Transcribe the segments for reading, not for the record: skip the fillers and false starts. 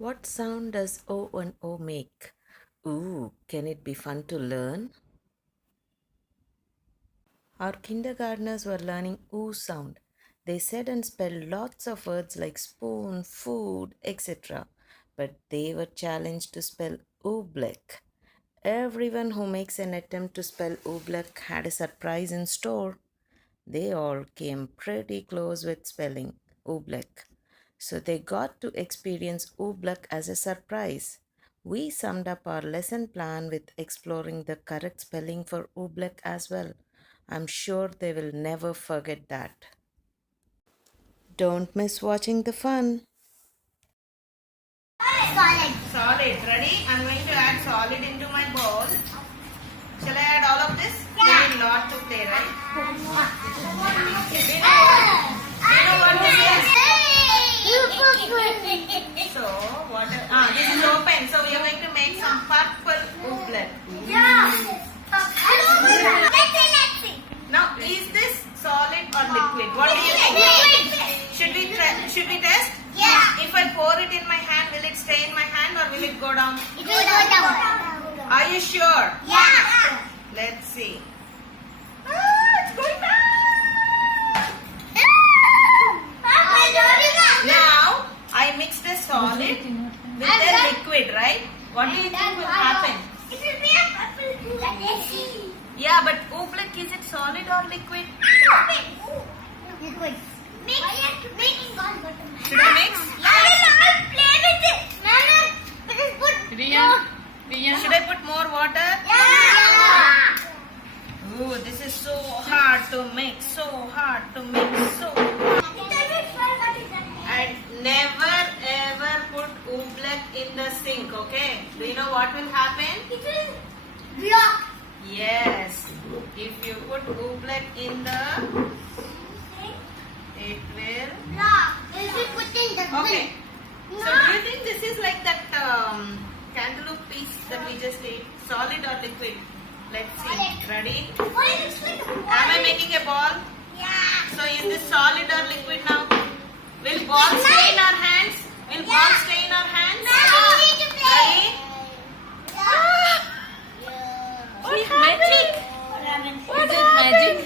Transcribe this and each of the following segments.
What sound does O and O make? Ooh, can it be fun to learn? Our kindergartners were learning OO sound. They said and spelled lots of words like spoon, food, etc. But they were challenged to spell oobleck. Everyone who makes an attempt to spell oobleck had a surprise in store. They all came pretty close with spelling oobleck. So they got to experience oobleck as a surprise. We summed up our lesson plan with exploring the correct spelling for oobleck as well. I'm sure they will never forget that. Don't miss watching the fun. Solid. Solid. Ready? I'm going to add solid into my bowl. Shall I add all of this? Yeah. You need lot to play, right? Do you know what this is? So, this is open. So, we are going to make some purple oobleck. Let's see. Now, is this solid or liquid? What do you think? Should we test? Yeah. If I pour it in my hand, will it stay in my hand or will it go down? It will go down. Are you sure? Yeah. Let's see. It's going down. Now, I mixed a solid with a liquid, right? What do you think will happen? It will be a purple. Let's see. Yeah, but oobleck, is it solid or liquid? Liquid. Mix. Should I mix? I will not play with it. Should I put more water? Yeah. Ooh, this is so hard to mix. So hard to mix. So hard. And never ever put oobleck in the sink, okay? Do you know what will happen? It will block. Yes. If you put oobleck in the, it will. Block. If you put in the Okay. So do you think this is like that cantaloupe piece that we just ate? Solid or liquid? Let's see. Ready? Am I making a ball? Yeah. So is this solid or liquid now? Will ball stay in our hands? Will ball stay in our hands? Ready? What happened? What happened?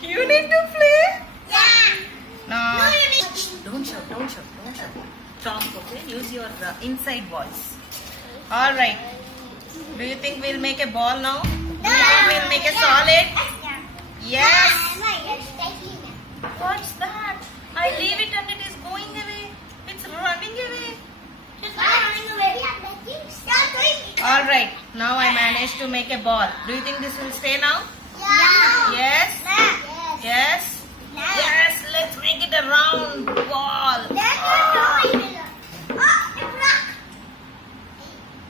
You need to play. Yeah. No. No, you need. Don't shout. Talk, okay? Use your inside voice. Alright. Do you think we'll make a ball now? Do you think we'll make a solid? Yes. What's that? I leave it and it is going away. It's running away. Alright. Now I managed to make a ball. Do you think this will stay now? Yes? Yes? Yes, let's make it a round ball.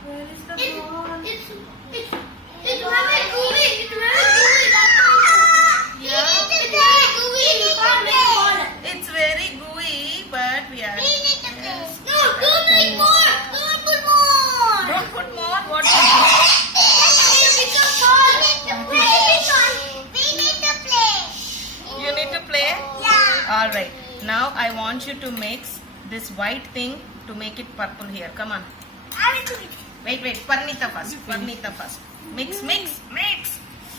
Where is the ball? It's very gooey. It's very gooey, but we are. No, don't make more. Don't put more. Don't put more. What? You need to play? Yeah. Alright. Now I want you to mix this white thing to make it purple here. Come on. I will do it. Wait. Parnita first. Mix.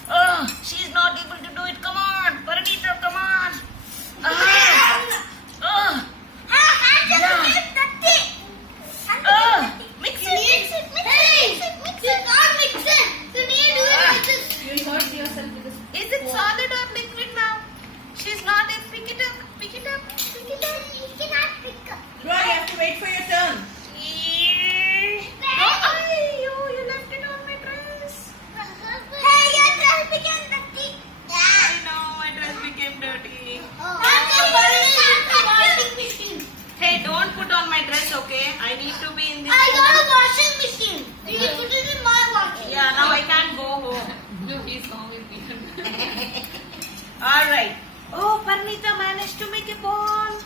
Oh, she's not able to do it. Come on. Parnita, come on. Mix it. You hurt yourself with this. Is it solid or liquid now? She's not in. Pick it up. You have to wait for your turn. You left it on my dress. I know, my dress became dirty. Hey, don't put on my dress, okay? I need to be in this. Yeah, now I can't go home. No, he's gone with me. Alright. Oh, Parnita managed to make a ball.